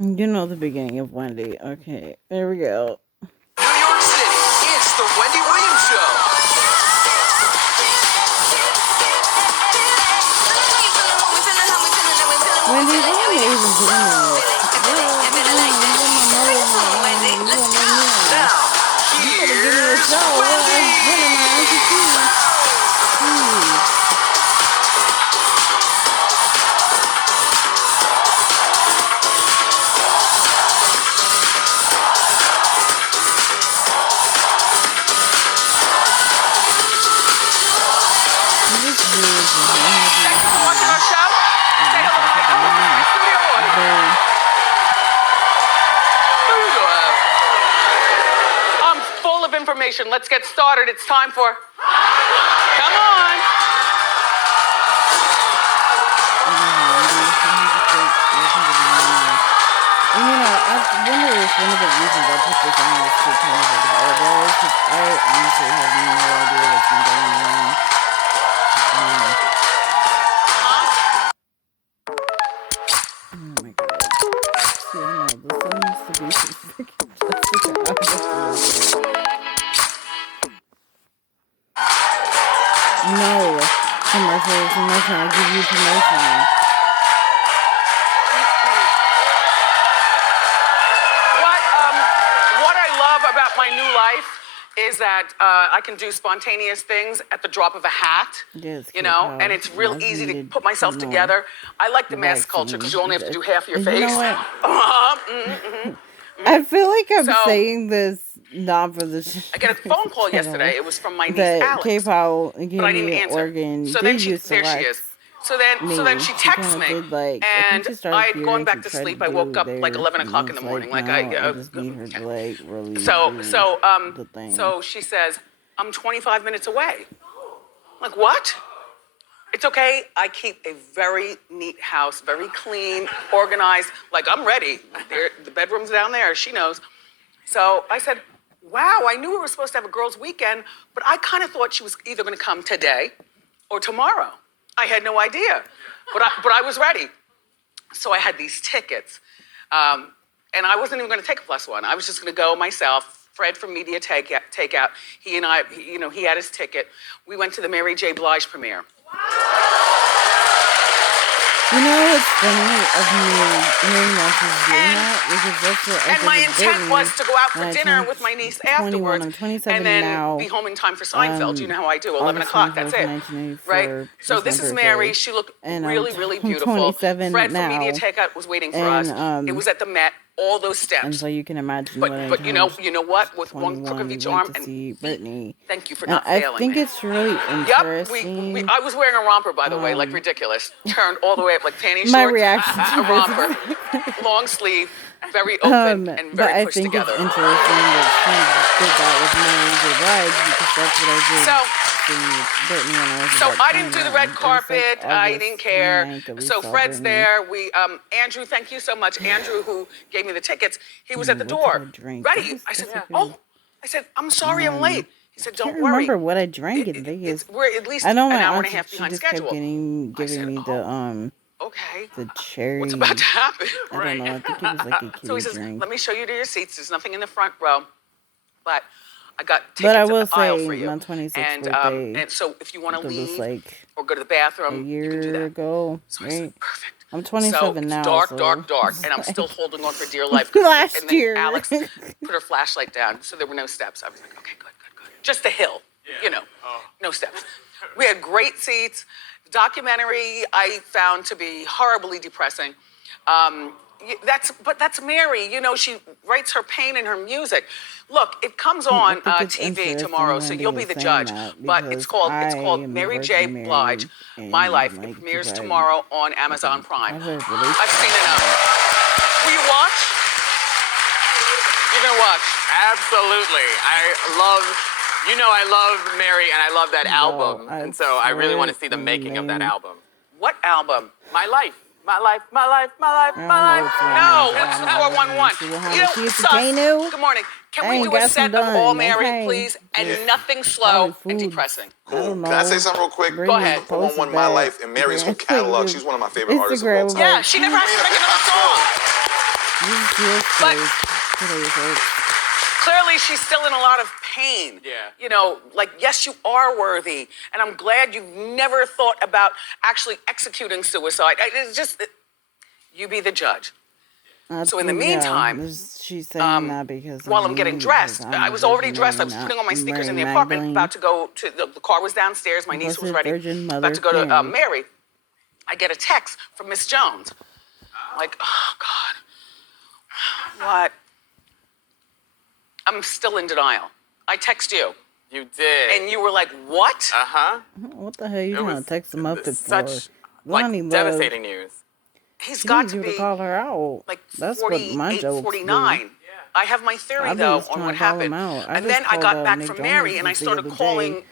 You know the beginning of Wendy. Okay, there we go. New York City, it's the Wendy Williams Show. Wendy, why are you even doing this? You got my mother on the line and you gonna leave me on. Now, You better give me a here's show. What am I, Wendy. Uncle Steve? Jeez. This dude is unhappy Thanks as for watching our hell. show. I Say guess hello I to could my be honest. studio audience. But Who you I'm full of information. Let's get started. It's time for. Come on. I don't know, Wendy. I'm just like, looking to be honest. And I wonder if one of the reasons I put this on is to kind of apologize, because I honestly have no idea what's been going on. Oh my god. See, I know, this song needs to be for freaking Jessica. I'm just gonna say. No. Commercial. I give you promotion. What I love about my new life is that I can do spontaneous things at the drop of a hat. Yes, And it's real easy to put myself together. I like the mask culture because you only have to do half of your face. You know what? I feel like I'm saying this not for the. I got a phone call yesterday. It was from my niece that Alex. K-Pop gave But I didn't me an answer. organ. So They then used to there she like is. So then she texts me, did, like, I think and she started I had fearing gone back she to tried sleep. to I woke do up like theirs, 11 and o'clock in it's the morning. like, Like no, I just need her to like really so do the thing. so she says, I'm 25 minutes away. I'm like, what? It's okay. I keep a very neat house, very clean, organized. Like, I'm ready. The bedroom's down there. She knows. So I said, wow, I knew we were supposed to have a girls' weekend, but I kind of thought she was either going to come today or tomorrow. I had no idea, but I was ready. So I had these tickets, and I wasn't even going to take a plus one. I was just going to go myself. Fred from Media Takeout, he and I, he had his ticket. We went to the Mary J. Blige premiere. You know what's funny of me hearing that she's doing that? Because that's what I And my intent was to go out for dinner with my niece afterwards, I'm 27 and then now. be home in time for Seinfeld. You know how I do, 11 August o'clock, that's it. 1994 Right? So this is Mary. She looked really, really beautiful. 27 Fred now. from Media Takeout was waiting for us. It was at the Met, all those steps. And so you can imagine but you know what? With one crook of each arm, and Brittany. Thank you for not failing. I think it's really interesting. Yep, I was wearing a romper, by the way, like ridiculous. Turned all the way up like panty shorts. My reaction to a this romper, long sleeve, very open and very pushed together. But I think it's interesting that she did that with Mary J. Blige because that's what I did. Brittany when I was So I didn't do the red carpet. I didn't care. So Fred's there. Andrew, thank you so much. Andrew, who gave me the tickets, he was at the door, ready. I said, I'm sorry, I'm late. He said, don't worry. I remember what I drank in Vegas. We're at least an hour and a half behind schedule. Giving me the okay. The cherry. What's about to happen? I don't know. I think it was like a kiddie So he says, drink. let me show you to your seats. There's nothing in the front row, but I got tickets but I at will the aisle say, for you. My 26th and so if you want to leave or go to the bathroom, you can do that. Ago, so I said, perfect. I'm 27 now. Dark, so dark, and I'm still holding on for dear life. Last year, Alex put her flashlight down, so there were no steps. I was like, okay, good. Just a hill, no steps. We had great seats. The documentary I found to be horribly depressing. That's Mary. She writes her pain in her music. Look, it comes on TV tomorrow, so you'll be the judge. But it's called Mary J. Blige, My Life. It premieres tomorrow on Amazon Prime. I've seen enough. Will you watch? You're gonna watch. Absolutely. I love Mary and I love that album. And so I really want to see the making of that album. What album? My Life. My life. No, it's 411. Sus. Good morning. Can we do a set of all Mary, please? And nothing slow and depressing. Cool. Can I say something real quick? Go ahead. 411 My Life and Mary's whole catalog. She's one of my favorite artists of all time. Yeah, she never has to make another song. But clearly she's still in a lot of pain. Yeah. You know, like, yes, you are worthy. And I'm glad you've never thought about actually executing suicide. It's just, you be the judge. So in the meantime, she's saying that because while I'm getting dressed, I was already dressed. I was putting on my sneakers in the apartment, about to go to, the car was downstairs. My niece was ready, about to go to Mary. I get a text from Miss Jones. Like, oh, God. What? I'm still in denial. I text you. You did. And you were like, what? Uh-huh. What the hell you trying to text him up for? Such, like, devastating news. He's got to be call her out. Like That's 48, what my jokes 49. do. I have my theory, though, on what happened. And then I got back from Mary, and I started calling,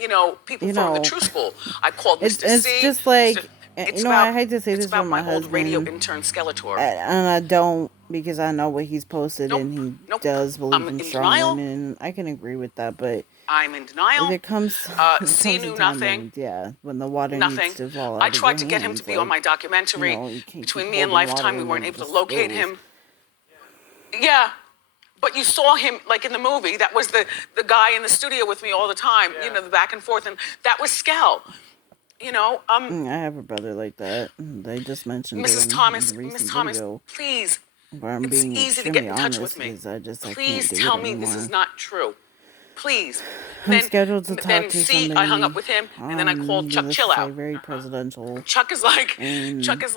people from the True School. I called Mr. It's C. just like, It's I hate to say this about from my old husband. radio intern Skeletor. And I don't, because I know what he's posted, and he does believe in strong denial. women. I can agree with that, but I'm in denial. When it comes, C knew nothing. When the water needs to fall out I tried to get him to be on my documentary. Between me and Lifetime, we weren't able to locate him. Yeah, but you saw him, like, in the movie. That was the guy in the studio with me all the time, the back and forth, and that was Skel. I have a brother like that. They just mentioned Mrs. Thomas, Miss Thomas, please. It's easy to get in touch with me. Please tell me this is not true. Please. I'm scheduled to talk to somebody. I hung up with him, and then I called Chuck Chillout. Very presidential. Chuck is like, he follows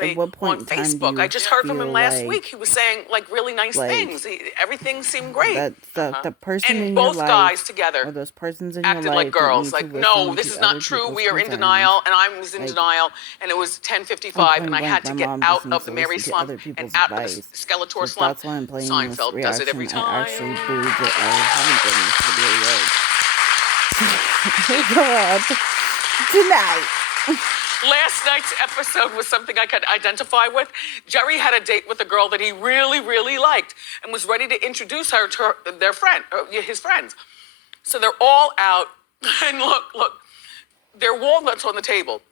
me on Facebook. I just heard from him last week. He was saying, like, really nice things. Everything seemed great. The person and in both your life, guys together or those persons in acted your life like girls. Like, no, this is not true. We are in denial, and I was in denial, and it was 10:55, and I had to get out of the Mary slump and out of the Skeletor slump. Seinfeld does it every time. I actually believe that I haven't been Go on. Tonight. Last night's episode was something I could identify with. Jerry had a date with a girl that he really, really liked and was ready to introduce her to his friends. So they're all out, and look, there are walnuts on the table.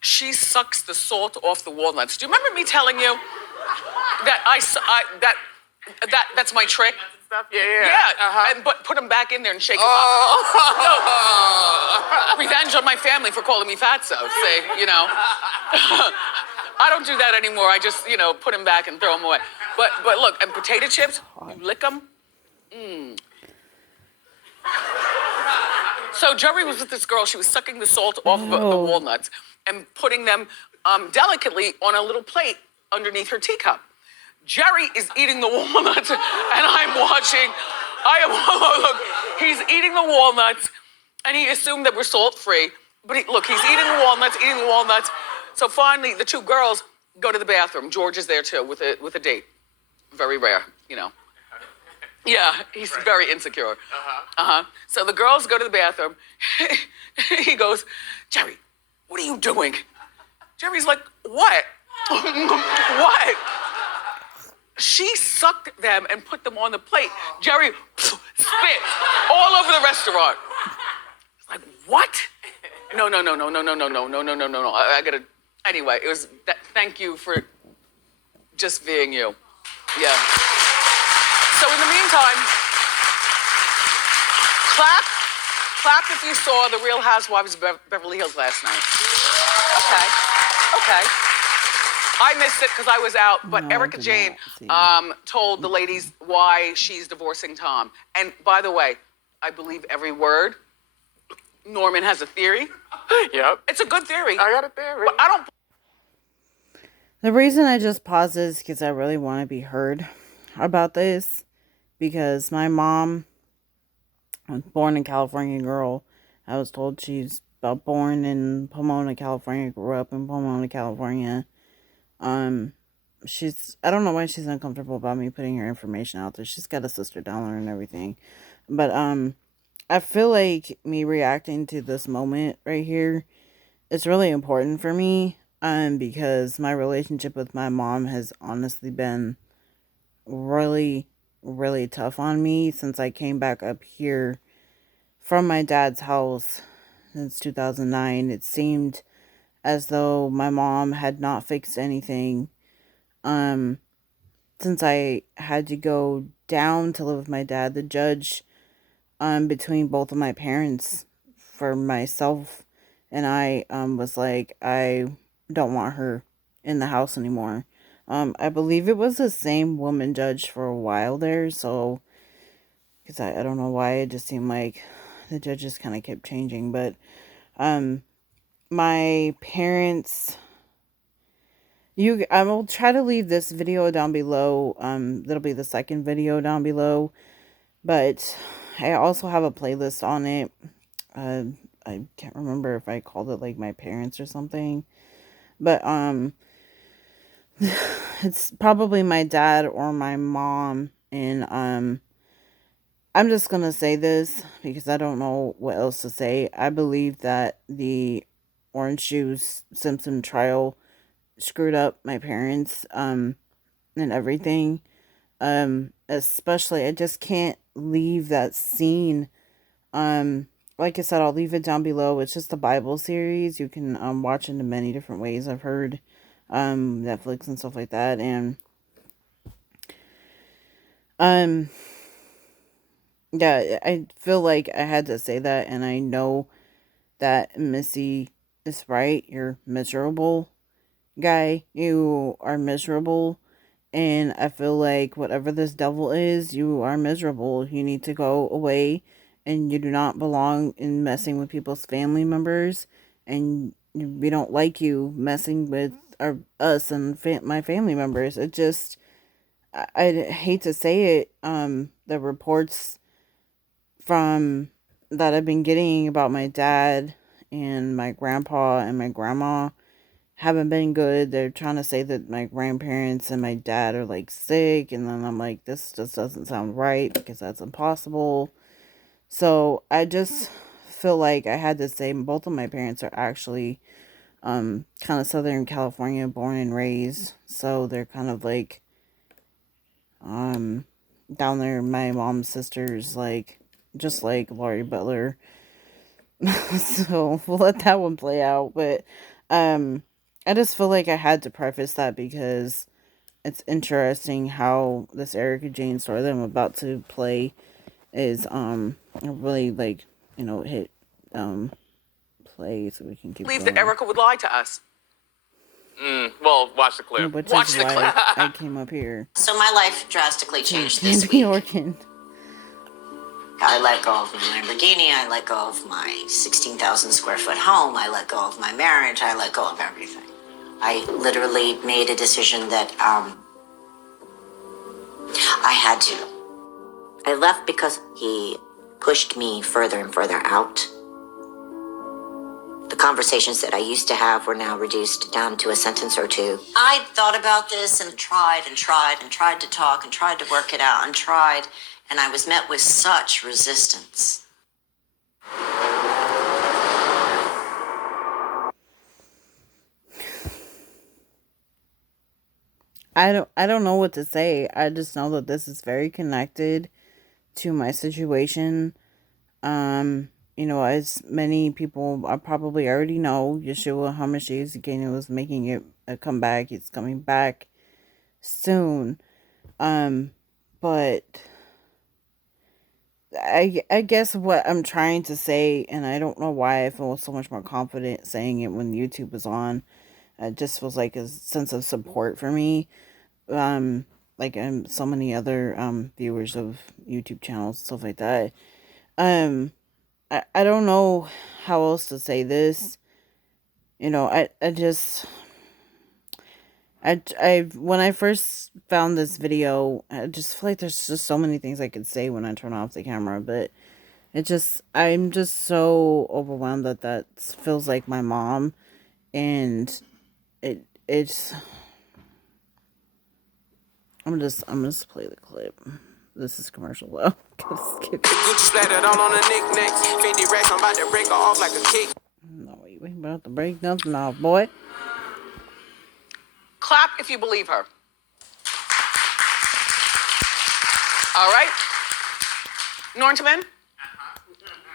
She sucks the salt off the walnuts. Do you remember me telling you that that's my trick? Yeah. But put them back in there and shake them up. No. Revenge on my family for calling me fatso. Say, I don't do that anymore. I just, put them back and throw them away. But look, and potato chips, you lick them. So Jerry was with this girl. She was sucking the salt off of the walnuts and putting them delicately on a little plate underneath her teacup. Jerry is eating the walnuts, and I'm watching. Look, he's eating the walnuts, and he assumed that we're salt-free. But he's eating the walnuts. So finally, the two girls go to the bathroom. George is there, too, with a date. Very rare, Yeah, he's very insecure. So the girls go to the bathroom. He goes, Jerry, what are you doing? Jerry's like, what? What? She sucked them and put them on the plate. Jerry spit all over the restaurant. Like, what? No. I gotta. Anyway, it was that. Thank you for just being you. Yeah. So in the meantime, clap if you saw The Real Housewives of Beverly Hills last night. Okay. I missed it because I was out, but Erika Jayne told the ladies why she's divorcing Tom. And by the way, I believe every word. Norman has a theory. Yep. It's a good theory. I got a theory. But I don't. The reason I just paused is because I really want to be heard about this. Because my mom was born in California girl. I was told she's born in Pomona, California, grew up in Pomona, California. I don't know why she's uncomfortable about me putting her information out there. She's got a sister down there and everything. But, I feel like me reacting to this moment right here is really important for me. Because my relationship with my mom has honestly been really, really tough on me since I came back up here from my dad's house since 2009. It seemed as though my mom had not fixed anything. since I had to go down to live with my dad, the judge between both of my parents for myself and I was like, I don't want her in the house anymore. I believe it was the same woman judge for a while there, so because I don't know why, it just seemed like the judges kind of kept changing. But my parents, I will try to leave this video down below. That'll be the second video down below, but I also have a playlist on it. I can't remember if I called it like my parents or something, but it's probably my dad or my mom. And I'm just gonna say this because I don't know what else to say. I believe that the Orange Juice Simpson trial screwed up my parents and everything. Especially I just can't leave that scene. Like I said, I'll leave it down below. It's just a Bible series. You can watch it in many different ways. I've heard Netflix and stuff like that. And yeah, I feel like I had to say that, and I know that Missy is right. You're miserable, guy. You are miserable. And I feel like whatever this devil is, you are miserable. You need to go away, and you do not belong in messing with people's family members. And we don't like you messing with us and my family members. It just, I hate to say it. The reports from that I've been getting about my dad and my grandpa and my grandma haven't been good. They're trying to say that my grandparents and my dad are like sick, and then I'm like, this just doesn't sound right because that's impossible. So I just feel like I had to say both of my parents are actually kind of Southern California born and raised, so they're kind of like down there. My mom's sister's like just like Laurie Butler. So we'll let that one play out. But I just feel like I had to preface that because it's interesting how this Erika Jayne story that I'm about to play is really like, hit play so we can keep Believe going. that Erika would lie to us. Well, watch the clip. Which Watch is the why clip. I came up here. So my life drastically changed this New week. York. I let go of my Lamborghini. I let go of my 16,000 square foot home. I let go of my marriage. I let go of everything. I literally made a decision that I had to. I left because he pushed me further and further out. The conversations that I used to have were now reduced down to a sentence or two. I thought about this and tried to talk and tried to work it out and tried, and I was met with such resistance. I don't know what to say. I just know that this is very connected to my situation. As many people probably already know, Yeshua HaMashiach again was making it a comeback. He's coming back soon. But I guess what I'm trying to say, and I don't know why I feel so much more confident saying it when YouTube was on. It just was like a sense of support for me. Like so many other viewers of YouTube channels, stuff like that. I don't know how else to say this. I when I first found this video, I just feel like there's just so many things I could say when I turn off the camera, but I'm just so overwhelmed that feels like my mom, and it's. I'm just play the clip. This is commercial though. Gucci splattered all on the knickknacks. 50 racks, I'm about to break her off like a kick. No, we ain't about to break nothing off, boy. Clap if you believe her. All right? Norntman,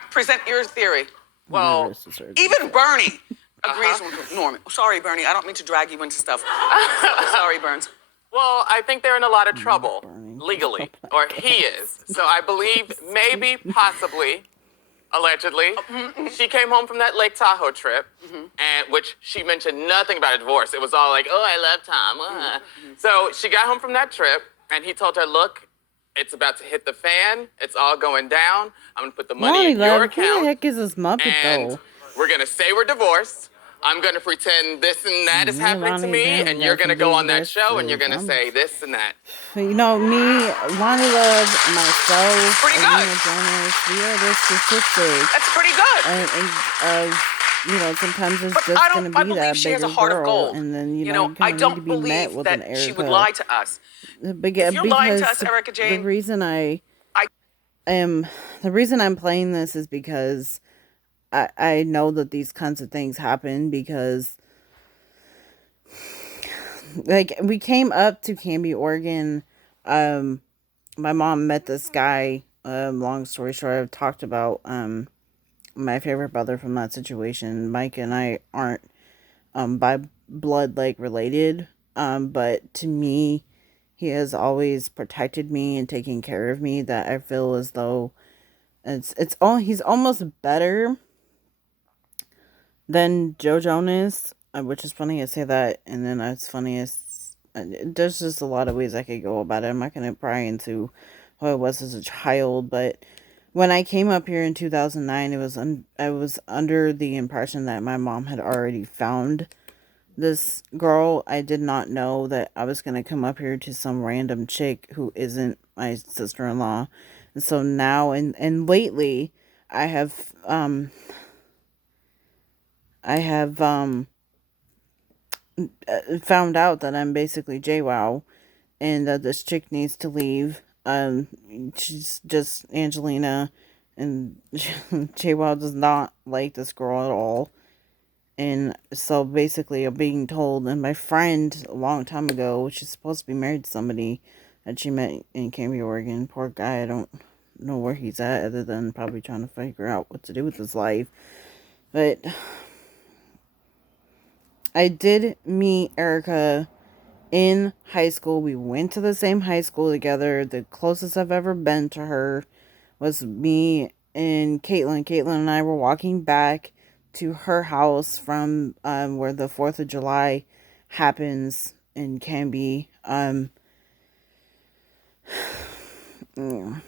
present your theory. Well, even Bernie agrees with Norman. Sorry, Bernie, I don't mean to drag you into stuff. Sorry, Burns. Well, I think they're in a lot of trouble legally, or he is. So I believe maybe, possibly, allegedly, she came home from that Lake Tahoe trip, and which she mentioned nothing about a divorce. It was all like, oh, I love Tom. So she got home from that trip, and he told her, look, it's about to hit the fan. It's all going down. I'm going to put the money in your account. Who the heck is this Muppet, and though? we're going to say we're divorced. I'm going to pretend this and that is happening to me, and you're going to go on that show, and you're going to say this and that. You know, me, Lonnie Love, myself, Pretty good. Jonas, we are the statistics. That's pretty good. And you know, sometimes it's But just I going to don't. I be believe that she has bigger a heart girl, of gold. and then you know, know, I need to don't be met believe with an that Erika. she would lie to us. If you lying to us, Erika Jayne, the reason the reason I'm playing this is because I know that these kinds of things happen because, like, we came up to Canby, Oregon. My mom met this guy. Long story short, I've talked about my favorite brother from that situation. Mike and I aren't by blood like related, but to me, he has always protected me and taken care of me. That I feel as though he's almost better than Joe Jonas, which is funny to say that, and then it's funny as there's just a lot of ways I could go about it. I'm not gonna pry into who I was as a child, but when I came up here in 2009, I was under the impression that my mom had already found this girl. I did not know that I was gonna come up here to some random chick who isn't my sister-in-law, and so now and lately, I have found out that I'm basically JWoww and that this chick needs to leave. She's just Angelina, and JWoww does not like this girl at all. And so basically, I'm being told, and my friend a long time ago, she's supposed to be married to somebody that she met in Canby, Oregon. Poor guy, I don't know where he's at other than probably trying to figure out what to do with his life. But I did meet Erika in high school. We went to the same high school together. The closest I've ever been to her was me and Caitlin. Caitlin and I were walking back to her house from where the 4th of July happens in Canby. I don't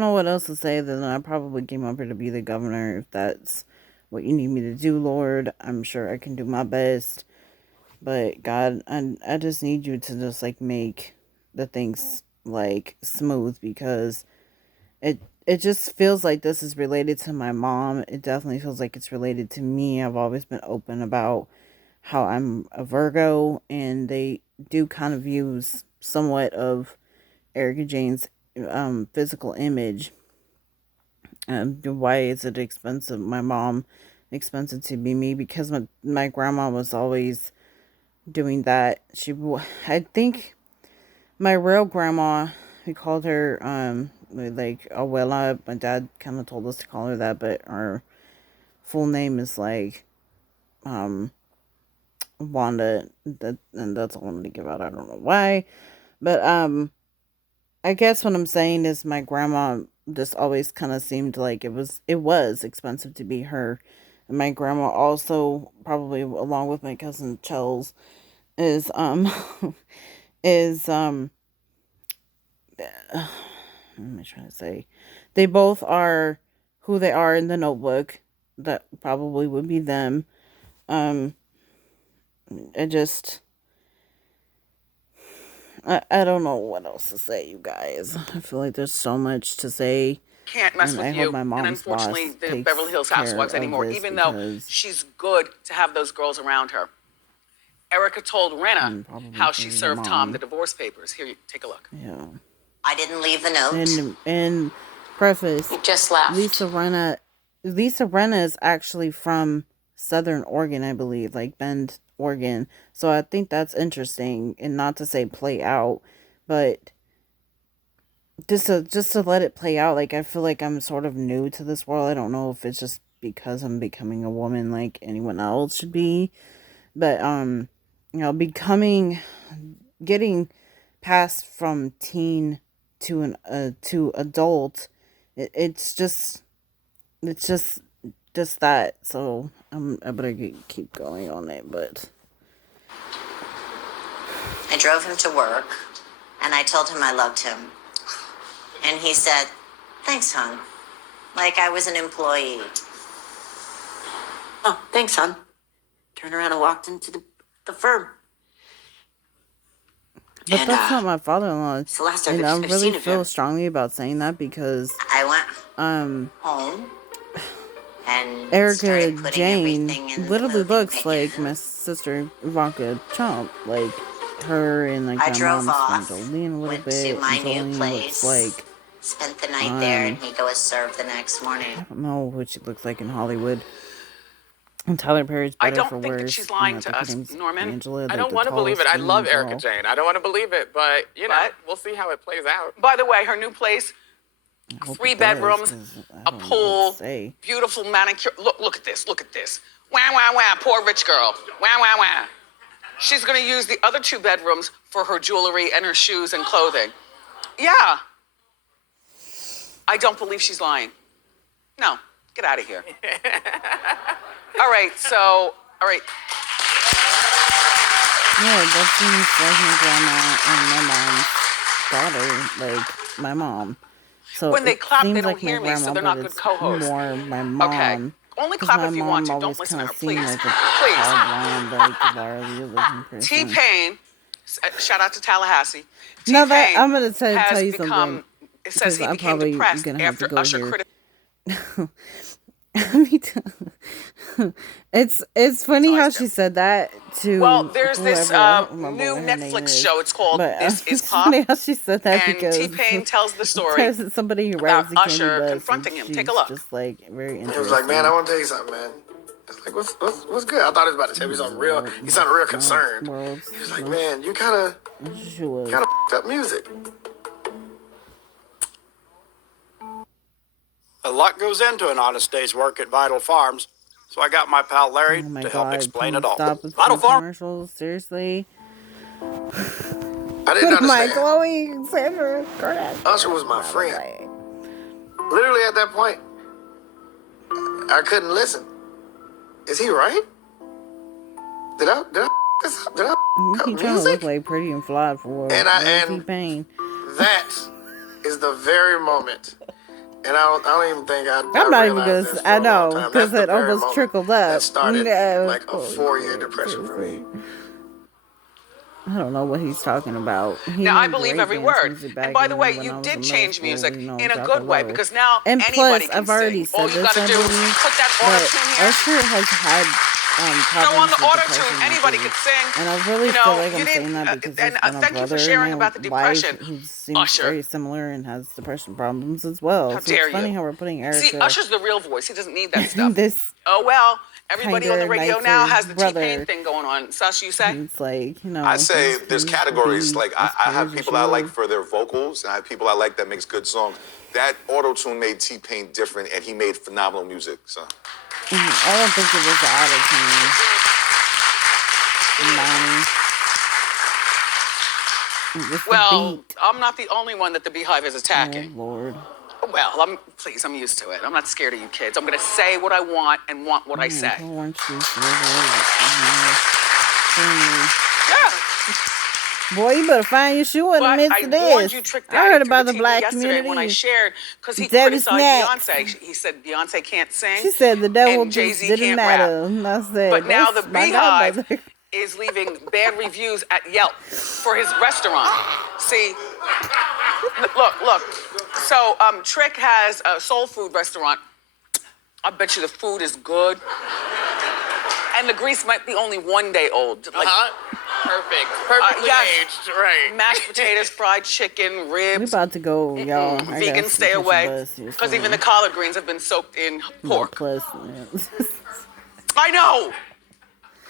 know what else to say than I probably came up here to be the governor. If that's what you need me to do, Lord, I'm sure I can do my best. But God, I just need you to just like make the things like smooth, because it just feels like this is related to my mom. It definitely feels like it's related to me. I've always been open about how I'm a Virgo, and they do kind of use somewhat of Erika Jayne's physical image. Why is it expensive? My mom expensive to be me, because my grandma was always doing that. I think my real grandma, we called her like abuela. My dad kind of told us to call her that, but our full name is like Wanda. And that's all I'm gonna give out. I don't know why, but I guess what I'm saying is my grandma just always kind of seemed like it was expensive to be her. And my grandma also, probably along with my cousin Chels, is is what am I trying to say? They both are who they are in the Notebook. That probably would be them. Um, I just, I don't know what else to say, you guys. I feel like there's so much to say. Can't mess And with I you. hope my mom's And unfortunately, boss the takes Beverly Hills care Housewives of anymore, this, even though because she's good to have those girls around her. Erika told Rena probably how for she your served Tom mom. the divorce papers. Here, take a look. Yeah. I didn't leave the note. And preface, You just left. Lisa Rinna is actually from Southern Oregon, I believe, like Bend, Oregon. So I think that's interesting, and not to say play out, but just to let it play out. Like, I feel like I'm sort of new to this world. I don't know if it's just because I'm becoming a woman like anyone else should be, but you know, becoming getting passed from teen to adult. It's just that. So I better keep going on it. But I drove him to work, and I told him I loved him. And he said, "Thanks, hon." Like I was an employee. "Oh, thanks, hon." Turned around and walked into the firm. But that's not my father-in-law. It's the last And I I've really seen of feel him. strongly about saying that because I went home and Erica started putting Jayne everything in the literally moving looks van. like my sister Ivanka Trump. Like her and like I my drove mom's off, friend Jolene a little went bit. to my And new Jolene looks place, like spent the night there, and he was served the next morning. I don't know what she looks like in Hollywood. And Tyler Perry's I better don't for think worse. that she's lying I to think her us, name's Norman. Angela, I like don't the want to believe it. I tallest love skinny Erika girl. Jayne. I don't want to believe it, but you know, But- we'll see how it plays out. By the way, her new place, I hope 3 it does, bedrooms, 'cause I a don't know what to pool, say. beautiful manicure. Look at this. Look at this. Wah, wah, wah. Poor rich girl. Wah, wah, wah. She's going to use the other 2 bedrooms for her jewelry and her shoes and clothing. Yeah. I don't believe she's lying. No. Get out of here. All right. So, all right. Yeah, that seems like my grandma and my mom's daughter, like my mom. So When they it clap, they seems don't like my hear me, so grandma, they're not but good it's co-hosts. more my mom. Okay. Only 'Cause clap my if you mom want to. Don't always listen to kinda her, seemed please. like a Please. hard like Larry looking person. T-Pain, shout out to Tallahassee. No, T-Pain I'm gonna tell has you become, something. it says he Because I'm became probably depressed gonna have to after go Usher here. criticized. Me too. It's funny how she said that to Well, there's this whoever. I don't remember new what her name Netflix is. show. It's called But This Is it's Pop. funny how she said that And because T-Pain tells the story there's somebody who about rides the candy Usher bus confronting and him. Take a she's look. just like very interesting. He was like, "Man, I want to tell you something, man." I was like, what's good? I thought he was about to tell me something real. He sounded real concerned. He was like, "Man, you kind of f***ed up music." A lot goes into an honest day's work at Vital Farms, so I got my pal Larry Oh my to God! help explain Can it you all. stop with Vital the Farms. commercials? Seriously? I didn't My understand. Chloe Sandra Kardashian. Usher was my friend. Literally at that point, I couldn't listen. Is he right? Did I this up? Did I He up trying to music? look like Pretty and Fly for And T-Pain. that is the very moment. And I don't even think I'm not even realized gonna. this I for a long know time. because That's it the very almost moment trickled That up. started Yeah. like a 4-year depression for me. I don't know what he's talking about. He Now, I made believe great every dance word. music back And by the way, when I you was did in change middle school, music you know, in a drop good way low. because now And anybody plus, can I've already sing. All said you this, got to I do is believe, put that but auto-tune here. Usher has had Throw on problems the with auto-tune. depression Anybody lately. could sing. And I really You know, feel like you I'm saying didn't. that because And there's been a thank you for brother in sharing my about the life depression. who seems Usher. very similar and has depression problems as well. How So dare it's funny you. how we're putting Erica See, Usher's the real voice. He doesn't need that stuff. in this Oh, well, everybody on the kinda radio now nicer has the brother. T-Pain thing going on. Sasha, you say? It's like, you know. I say there's he's categories. being Like as I have cool as people I like you. for their vocals, and I have people I like that makes good songs. That auto tune made T-Pain different, and he made phenomenal music. So I don't think it was the auto-tune. Bonnie. It's the Well, beat. I'm not the only one that the Beehive is Oh, attacking. Lord. Well, I'm used to it. I'm not scared of you kids. I'm going to say what I want and want what I say. Orange juice. Yeah. Boy, you better find your shoe in the But midst I of warned this. you, Trick I Daddy, heard through about the TV black yesterday community. when I shared, because he Daddy criticized snacks. Beyonce. He said Beyonce can't sing. She said the devil and just Jay-Z didn't can't matter. rap. And I said, But now the that's my Beehive godmother. is leaving bad reviews at Yelp for his restaurant. See, look. So Trick has a soul food restaurant. I bet you the food is good. And the grease might be only 1 day old. Like, Perfectly yes. aged, right? mashed potatoes, fried chicken, We ribs. about to go, y'all. I Vegan, got stay some away. bus here Because even soon. the collard greens have been soaked in pork. Plus, I know.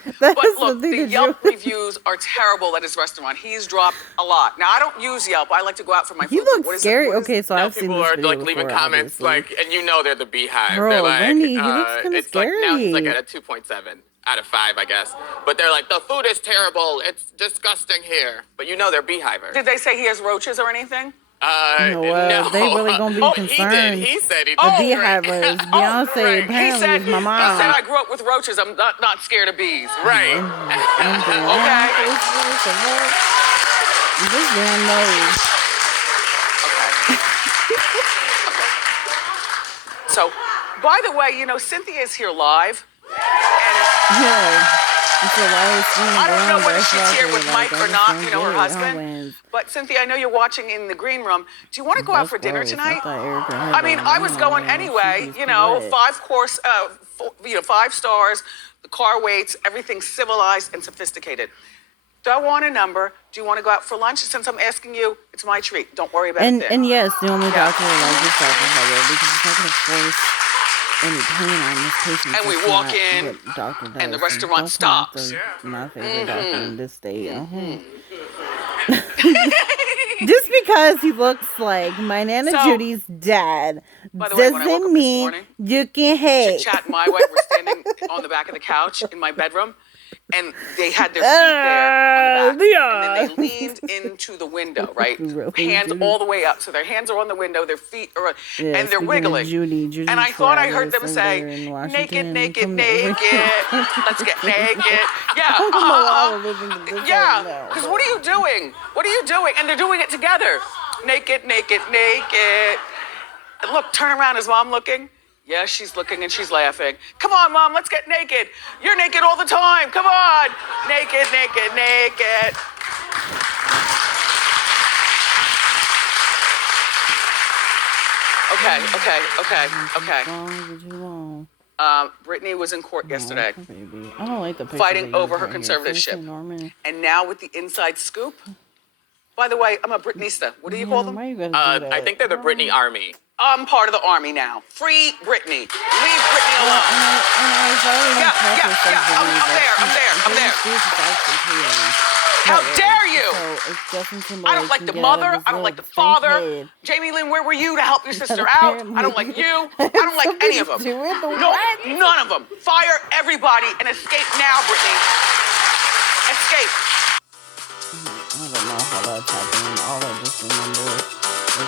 that's But look, the thing the that Yelp you. reviews are terrible at his restaurant. He's dropped a lot. Now, I don't use Yelp. I like to go out for my food. He but what looks is scary. What is, Okay, so Now I've seen people this are video like leaving before, comments obviously. like, and you know they're the Beehive. Bro, they're like, Wendy, he looks kinda it's like now he's like scary. at a 2.7. out of 5, I guess. But they're like, the food is terrible. It's disgusting here. But you know they're beehivers. Did they say he has roaches or anything? No, No. they really gonna be Oh, concerned. He said he did. The beehivers. Oh, Beyonce right. apparently is my mom. He said, I grew up with roaches. I'm not scared of bees. Right. Okay. This damn knows. So, by the way, you know, Cynthia's here live. And Yeah. I don't know whether she's here with Mike or not, you know, her husband. But Cynthia, I know you're watching in the green room. Do you want to go out for dinner tonight? I mean, I was going anyway, you know, 5-course, 5 stars, the car waits, everything civilized and sophisticated. Do I want a number? Do you want to go out for lunch? Since I'm asking you, it's my treat. Don't worry about it. And yes, the only doctor I like is Dr. Heather because it's not going to force any pain on this patient. And we walk in, and the restaurant stops. My favorite doctor in this state. Just because he looks like my Nana Judy's dad doesn't mean you can hate. Chit-chat my way. We're standing on the back of the couch in my bedroom. And they had their feet there on the back, and then they leaned into the window, right? Hands all the way up. So their hands are on the window, their feet are, and they're wiggling. Judy and I thought I heard them say, naked, naked, naked. Let's get naked. Yeah. Yeah. Because what are you doing? What are you doing? And they're doing it together. Naked, naked, naked. And look, turn around. Is mom looking? Yeah, she's looking and she's laughing. Come on, Mom, let's get naked. You're naked all the time. Come on. Naked, naked, naked. Okay. Brittany was in court yesterday. I don't like the fighting over her conservatorship. And now with the inside scoop. By the way, I'm a Britneysta. What do you call them? I think they're the Britney Army. I'm part of the army now. Free Britney. Leave Britney alone. I'm there. How dare you? I don't like the mother. I don't like the father. Jamie Lynn, where were you to help your sister out? I don't like you. I don't like any of them. No, none of them. Fire everybody and escape now, Britney. Escape. I don't know how that's happening. All I just remember I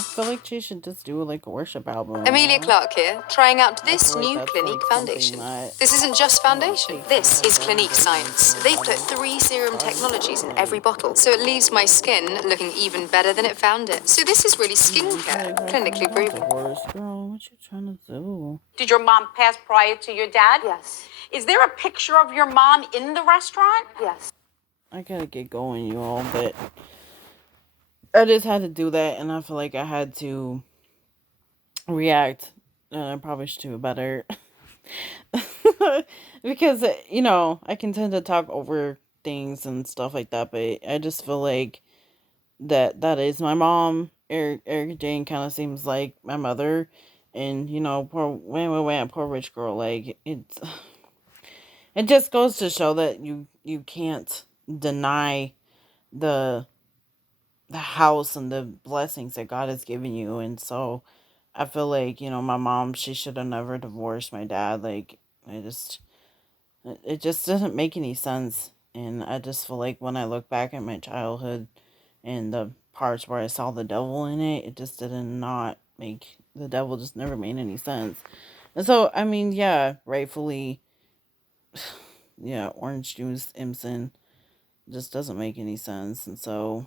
feel like she should just do like a worship album. Amelia Clark here, trying out this new Clinique foundation. This isn't just foundation. This is Clinique science. They put 3 serum technologies in every bottle, so it leaves my skin looking even better than it found it. So this is really skincare, clinically proven. Girl, what you trying to do? Did your mom pass prior to your dad? Yes. Is there a picture of your mom in the restaurant? Yes. I gotta get going, you all, but I just had to do that, and I feel like I had to react. I probably should do better. Because, you know, I can tend to talk over things and stuff like that, but I just feel like that is my mom. Erika Jayne kind of seems like my mother, and, you know, poor rich girl, like, it just goes to show that you can't deny the house and the blessings that God has given you. And so I feel like, you know, my mom, she should have never divorced my dad. Like, it just doesn't make any sense. And I just feel like when I look back at my childhood and the parts where I saw the devil in it, it just did not make, the devil just never made any sense. And so, I mean, yeah, rightfully, yeah, orange juice, Imson, just doesn't make any sense. And so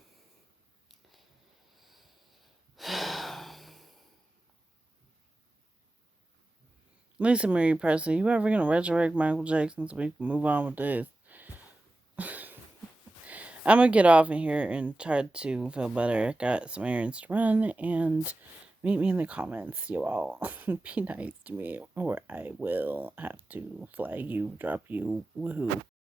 Lisa Marie Presley, you ever gonna resurrect Michael Jackson so we can move on with this? I'm gonna get off in here and try to feel better. I got some errands to run, and meet me in the comments, you all. Be nice to me, or I will have to flag you, drop you, woohoo.